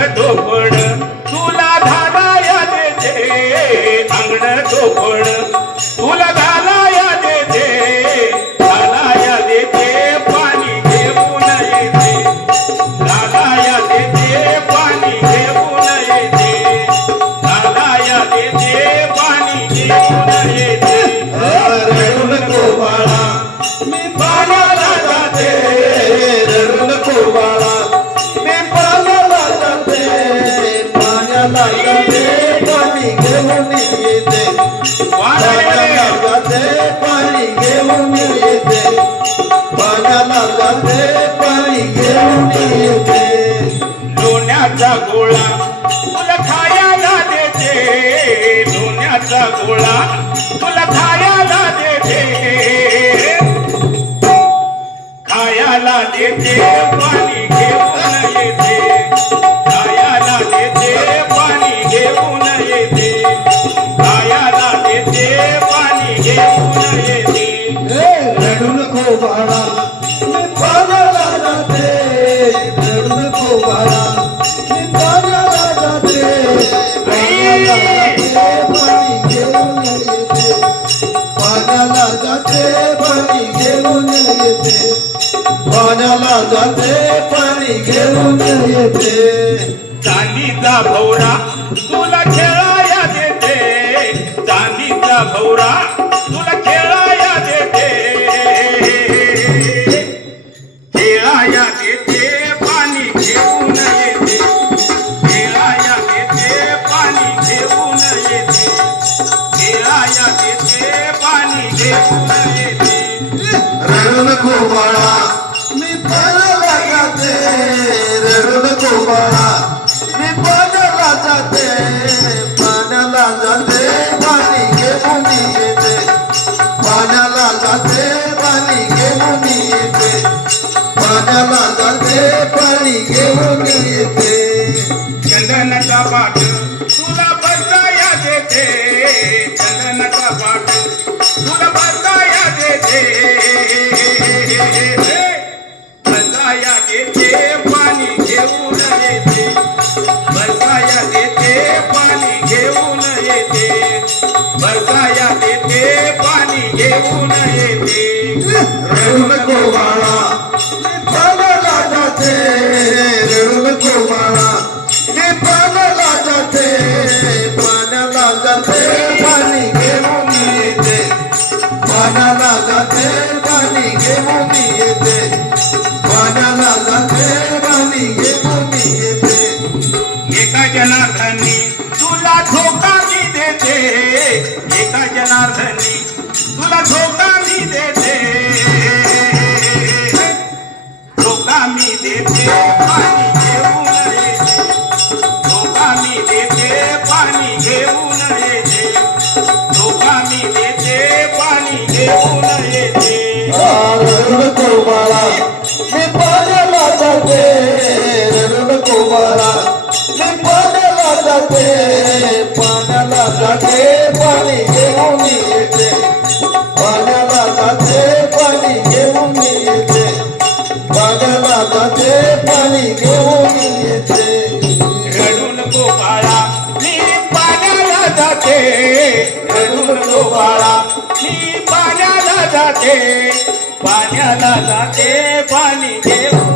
अंगण ढोपण तुला घालाया देते अंगण झोपण तुला घालाया देते घालाया देते पाणी घेऊन येते. घालाया देते पाणी घेऊन येते. देते पाण्याला जाते पाणी घेऊन येते. लोण्याचा गोळा तुला खायला देते. लोण्याचा गोळा तुला खायला देते. खायला देते. जाते पाणी घेऊन येते. चांदीचा भवरा तुला खेळाया देते. चांदीचा भवरा तुला खेळाया देते. खेळाया देते पाणी घेऊन येते. खेळाया देते पाणी घेऊन येते. खेळाया देते पाणी घेऊन येते. रडू बाळा. मी पाण्याला जाते. घेऊन येते पाण्याला जाते पाणी घेऊन येते एका जनार्दनी तुला धोका मी देते. एका जनार्दनी तुला धोका मी देते. धोका मी देते. नको जाते पाण्याला जाते पाणी घेऊन